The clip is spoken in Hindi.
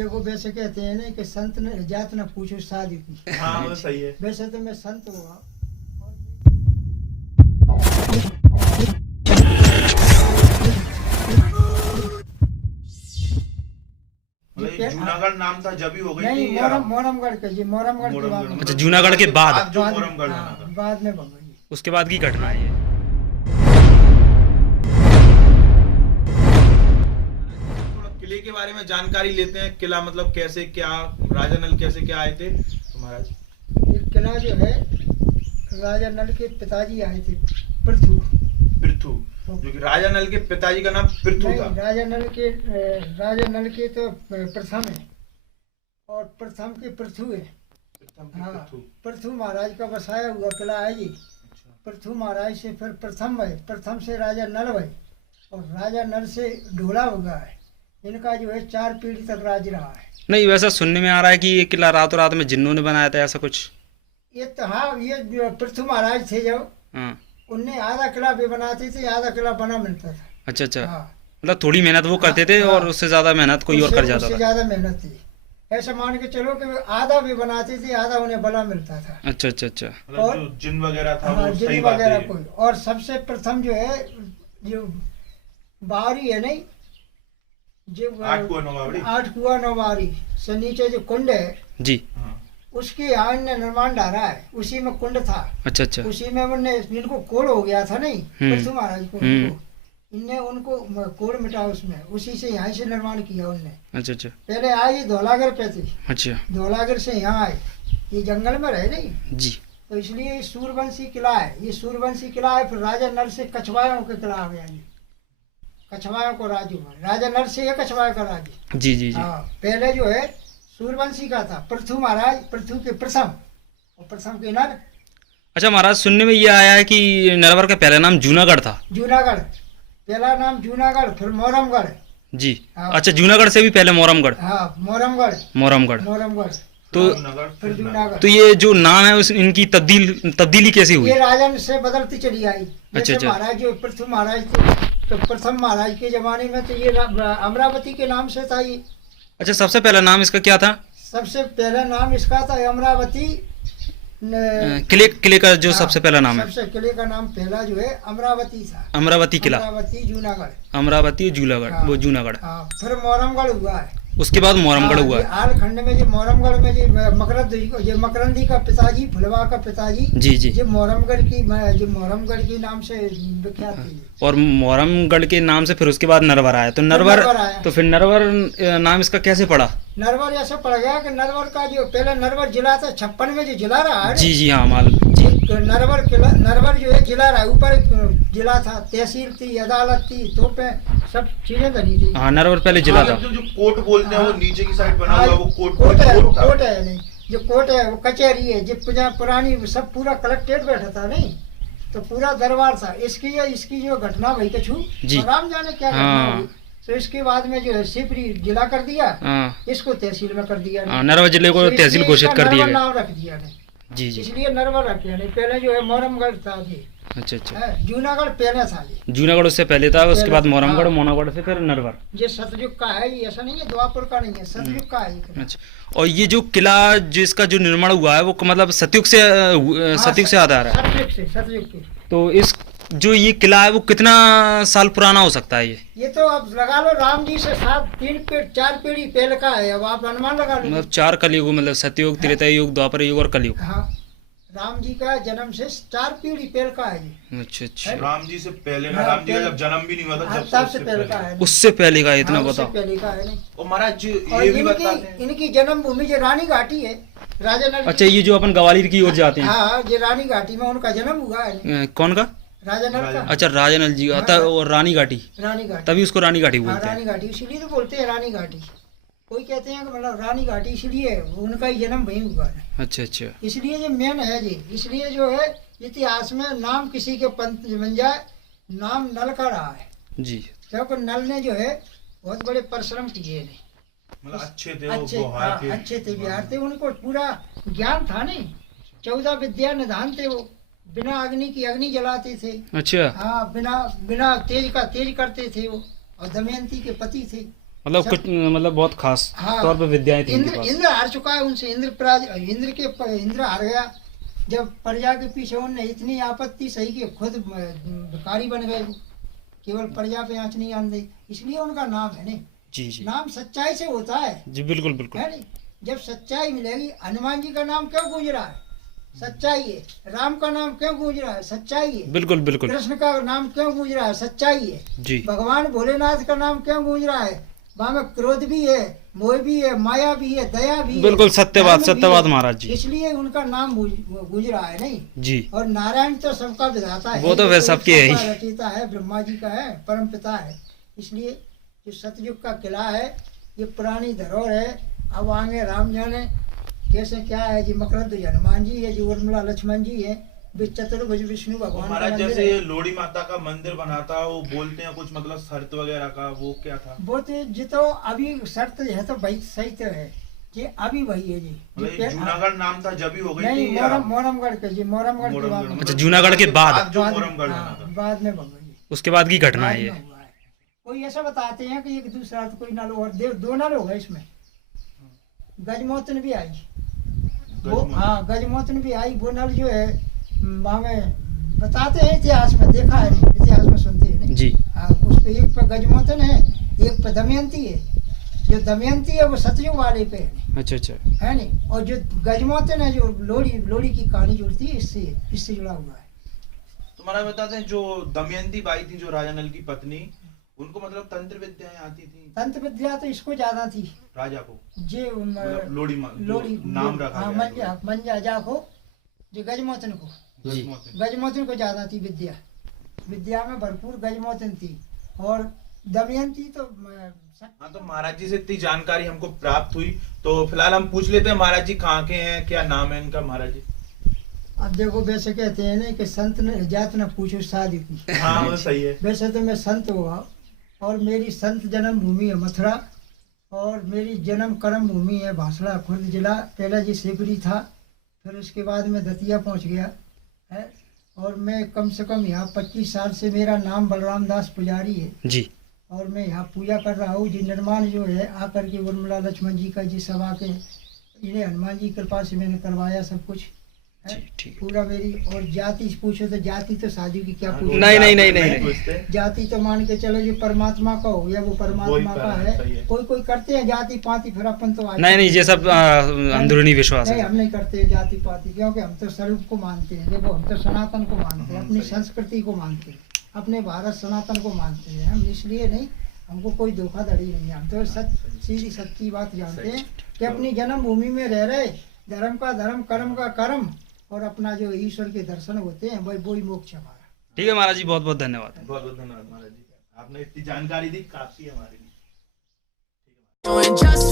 देखो वैसे कहते हैं ना कि संत ने जात न पूछो शादी की। हाँ वो सही है। वैसे तो मैं संत हुआ। मतलब ये जूनागढ़ नाम था जब ही हो गई नहीं, थी या मोरमगढ़ के जी, मोरमगढ़ के बाद मतलब अच्छा, जूनागढ़ के बाद जो मोरमगढ़ बना था। बाद में बन गई। उसके बाद की घटना है ये। थोड़ा किले के बारे में जानकारी लेते हैं। किला मतलब कैसे क्या, राजा नल कैसे क्या आए थे तो महाराज? ये किला जो है राजा नल के पिताजी आए थे, पृथु। पृथु, जो कि राजा नल के पिताजी का नाम पृथु नहीं, था। राजा नल के तो प्रथम है और प्रथम के पृथु है। हाँ, पृथु महाराज का बसाया हुआ किला है जी। पृथु महाराज से फिर प्रथम है, प्रथम से राजा नल है और राजा नल से ढोला हुआ है। इनका जो है 4 पीढ़ी तक राज रहा है। नहीं, वैसा सुनने में आ रहा है कि ये किला रातों रात में जिन्नों ने बनाया था, ऐसा कुछ? ये तो हाँ, ये जो पृथु महाराज थे जब, हाँ। उनने आधा किला भी बनाते थे, आधा किला बना मिलता था। अच्छा अच्छा। हाँ, मतलब थोड़ी मेहनत वो करते थे और उससे ज्यादा मेहनत कोई और कर जाता उससे था। ज्यादा मेहनत थी। ऐसा मान के चलो कि आधा भी बनाते थे, आधा उन्हें बना मिलता था। अच्छा अच्छा अच्छा। मतलब और- जो जिन वगैरह था हाँ, वो जिन सही बात वगैरह है। कोई। और सबसे प्रथम जो है जो बावरी है नहीं, जो 8 कुआं 9 बावड़ी। 8 कुआं 9 बावरी से नीचे जो कुंड है, जी। हाँ। उसके यहाँ ने निर्माण डाला है। उसी में कुंड था, अच्छा अच्छा। उसी में उनने, इनको कोड़ हो गया था नहीं, पृथु महाराज को, इनने उनको कोड़ मिटा उसमें, उसी से यहाँ से निर्माण किया उनने। अच्छा अच्छा पहले आए ये धौलागर पे थे, अच्छा। धौलागर से यहाँ आए, ये जंगल में रहे नहीं, जी। तो इसलिए ये सूरवंशी किला है। ये सूरवंशी किला है। फिर राजा नल से कछवायों का किला आ गया ये, कछवायों को राज हुआ। राजा नल से ये कछवायों का राज। जी जी जी। हाँ, पहले जो है सूरवंशी का था। पृथु महाराज, पृथु के प्रथम और प्रथम के नर। अच्छा महाराज, सुनने में ये आया है कि नरवर का पहला नाम जूनागढ़ था। जूनागढ़, पहला नाम जूनागढ़, फिर मोरमगढ़। जी। हाँ। अच्छा, जूनागढ़ से भी पहले मोरमगढ़। हाँ, मोरमगढ़, मोरमगढ़। मोरमगढ़, तो फिर जूनागढ़। तो ये जो नाम है उस इनकी तब्दीली कैसे हुई? ये राजन से बदलती चली आई। अच्छा, जैसे अच्छा। महाराज जो पृथु महाराज थे, तो प्रथम महाराज के जमाने में तो ये अमरावती के नाम से था ये। अच्छा, सबसे पहला नाम इसका क्या था? सबसे पहला नाम इसका था अमरावती। किले का जो सबसे पहला नाम है? सबसे किले का नाम पहला जो है अमरावती था। अमरावती किला। अमरावती जूनागढ़। अमरावती जूनागढ़, हाँ। वो जूनागढ़। हाँ, फिर मोरमगढ़ हुआ है। उसके बाद मोरमगढ़ हाँ, हुआ ये है। आलखंड में जो मोरमगढ़ में जो मकरंदी का पिताजी, फुलवा का पिताजी, जी जी। जो मोरमगढ़ की नाम से विख्यात थी। और मोरमगढ़ के नाम से फिर उसके बाद नरवर आया। तो नरवर आया। तो फिर नरवर नाम इसका कैसे पड़ा? नरवर ऐसा पड़ गया कि नरवर का जो पहले नरवर जिला था, 56 में जो जिला रहा है, जी जी हाँ माल। नरवर जो है जिला रहा, ऊपर जिला था, तहसील थी, अदालत थी, तोपें, सब चीजें धरी थी। हाँ, नरवर पहले जिला था। जो कोर्ट बोलते हैं वो नीचे की साइड बना हुआ, वो कोर्ट कोर्ट था। कोर्ट है नहीं, जो कोर्ट है वो कचहरी है। जो पुरानी सब पूरा कलेक्ट्रेट बैठा था नहीं, तो पूरा दरबार था। इसकी जो घटना भाई कछु जी। राम जाने क्या घटना हाँ। हुई। तो इसके बाद में जो है सिपरी जिला कर दिया, हाँ इसको तहसील में कर दिया। हाँ, नरवर जिले को तो तहसील इसलिए घोषित इसका कर दिया नरवर गया। नाम रख दिया नहीं, जी जी। इसलिए नरवर रख दिया नहीं। पहले जो है मोरमगढ़ था जी। अच्छा अच्छा। है, जूनागढ़ पहले था जी। जूनागढ़ उससे पहले था, उसके बाद पहले, मोरमगढ़, हाँ। मोनागढ़ से फिर नरवर। ये सतयुग का है, ये ऐसा नहीं है द्वापर का नहीं है, सतयुग का है ये किला। अच्छा, और ये जो किला जिसका जो निर्माण हुआ है वो मतलब सतयुग से याद आ रहा है। सतयुग के। तो इस जो ये किला है वो कितना साल पुराना हो सकता है ये तो अब लगा लो राम जी से 4 पीढ़ी पहले का है। अब आप अनुमान लगा लो। मतलब 4 कलयुग, मतलब सतयुग, त्रेता युग, द्वापर युग और कलयुग। हाँ, राम जी का जन्म से 4 पीढ़ी पहले का है ये। अच्छा अच्छा। राम जी से पहले ना, हाँ, राम जी का पहले। जब जन्म भी नहीं हुआ था, हाँ, जब तब से पहले का है। उससे पहले का इतना हाँ, उससे बताओ। पहले का है नहीं। और महाराज जी और ये भी बताते हैं। इनकी जन्मभूमि जो रानी घाटी है, राजा नल। अच्छा, ये जो अपन ग्वालियर की ओर जाते हैं। हाँ, ये रानी घाटी में उनका जन्म हुआ है। कौन का? राजा नल का। अच्छा, राजानल जी आता है, और रानी घाटी, रानी घाटी। तभी उसको रानी घाटी हाँ, बोलते हैं। रानी घाटी इसीलिए तो बोलते हैं रानी घाटी। कोई कहते हैं कि मतलब रानी घाटी इसलिए उनका ही जन्म वहीं हुआ है। अच्छा अच्छा। इसलिए जो मेन है जी, इसलिए जो है इतिहास में नाम किसी के पंथ बन जाए, नाम नल का रहा है। जी। क्योंकि नल ने जो है बहुत बड़े परिश्रम किए नहीं। मतलब अच्छे थे वो, अच्छे, गुहार हाँ, थे। अच्छे थे, बिहार थे, उनको पूरा ज्ञान था नहीं। 14 विद्या निधान थे वो। बिना अग्नि की अग्नि जलाते थे। अच्छा हाँ, बिना तेज का तेज करते थे वो। और दमयंती के पति थे। मतलब कुछ मतलब बहुत खास हाँ, तौर पे विद्याएं थी इनके पास। इंद्र हार चुका है उनसे, इंद्र हार गया जब प्रजा के पीछे उनने इतनी आपत्ति सही कि खुद भिखारी बन गए वो, केवल प्रजा पे आंच नहीं आन दी, इसलिए उनका नाम है नहीं। जी जी नाम सच्चाई से होता है, जी, बिल्कुल बिल्कुल। है नहीं। जब सच्चाई मिलेगी, हनुमान जी का नाम क्यों गूंज रहा है? सच्चाई है। राम का नाम क्यों गूंज रहा है? सच्चाई है। बिल्कुल बिल्कुल कृष्ण का नाम क्यों गूंज रहा है? सच्चाई है। जी। भगवान भोलेनाथ का नाम क्यों गूंज रहा है? वहाँ में क्रोध भी है, मोह भी है, माया भी है, दया भी है, बिल्कुल सत्यवाद, धर्म भी सत्यवाद है। महाराज जी। इसलिए उनका नाम गूंज रहा है नहीं। जी और नारायण तो सबका विधाता है, वो तो वह सबके है ही। सबका रचयिता है, ब्रह्मा जी का है, परम पिता है। इसलिए जो सतयुग का किला है ये पुरानी धरोहर है। अब आगे राम जाने कैसे क्या है जी। मकरध्वज हनुमान जी है, जो उर्मिला लक्ष्मण जी है, चतुर्भुज विष्णु भगवान का महाराज मंदिर जैसे है। ये लोड़ी माता का मंदिर बना था, वो बोलते हैं कुछ मतलब शर्त वगैरह का, वो क्या था? वो तो जितो अभी शर्त है तो भाई सही तो है जी, अभी वही है जी। मतलब ये जूनागढ़ नाम था जब ही हो गई नहीं, थी या मोरमगढ़ के जी, मोरमगढ़ के बाद में। अच्छा, जूनागढ़ के बाद जो मोरमगढ़ बना हाँ, था। बाद में बन गई। उसके बाद की घटना बाद है ये। में हुआ है। कोई ऐसा बताते हैं कि एक दूसरा तो कोई नल और देव, दो नल हो गए इसमें। गजमोतन भी आई वो, गजमोतन। हाँ गजमोतन भी आई। वो नल जो है वहाँ में बताते हैं, इतिहास में देखा है नहीं, इतिहास में सुनते हैं नहीं। जी हाँ, उस पे एक पे गजमोतन है, एक पे दमयंती है। जो दमयंती है वो सतयुग वाले पे है, अच्छा अच्छा है नहीं। और जो गजमोतन है, जो लोरी की कहानी जुड़ती है इससे जुड़ा हुआ है। तो महाराज बताते हैं जो दमयंती बाई थी, जो राजा नल की पत्नी, उनको मतलब तंत्र विद्याएं आती थी तंत्र विद्या तो इसको ज्यादा थी, राजा को, जे मतलब लोरी नाम रखा गया है। मंजा जा को, जो गजमोतन को, जी गजमोतन को ज्यादा थी विद्या। विद्या में भरपूर गजमोतन थी। और दमयंती तो हाँ, तो महाराज जी से इतनी जानकारी हमको प्राप्त हुई, तो फिलहाल हम पूछ लेते हैं महाराज जी कहाँ के हैं, क्या नाम है इनका महाराज जी? अब देखो, वैसे कहते हैं ना कि संत ने जात न पूछो साधु की। हाँ वो सही है। वैसे तो मैं संत हुआ, और मेरी संत जन्म भूमि है मथुरा, और मेरी जन्म कर्म भूमि है भासड़ा खुर्द जिला। पहला जी शिवपुरी था, फिर उसके बाद में दतिया पहुंच गया है। और मैं कम से कम यहाँ 25 साल से, मेरा नाम बलराम दास पुजारी है, जी और मैं यहाँ पूजा कर रहा हूँ जी। निर्माण जो है आकर के उर्मिला लक्ष्मण जी का जी सभा के, इन्हें हनुमान जी की कृपा से मैंने करवाया सब कुछ है। जी, ठीक है। पूरा मेरी। और जाति पूछो तो जाति तो साधु की क्या पूछो, नहीं। पूछते। जाति तो मान के चलो जो परमात्मा का हो गया, वो परमात्मा का सही है। है। कोई करते हैं जाति पाति, फिर अपन तो नहीं ये सब अंदरूनी विश्वास नहीं, है। हम नहीं करते जाति पाति, क्योंकि हम तो स्वरूप को मानते हैं। देखो, हम तो सनातन को मानते हैं, अपनी संस्कृति को मानते हैं, अपने भारत सनातन को मानते हैं हम। इसलिए नहीं, हमको कोई धोखाधड़ी नहीं है। हम तो सीधी सच्ची बात जानते हैं कि अपनी जन्मभूमि में रह रहे, धर्म का धर्म, कर्म का कर्म, और अपना जो ईश्वर के दर्शन होते हैं वही मोक्ष हमारा। ठीक है महाराज जी, बहुत बहुत धन्यवाद। बहुत बहुत धन्यवाद महाराज जी, आपने इतनी जानकारी दी, काफी है हमारे लिए। Doing just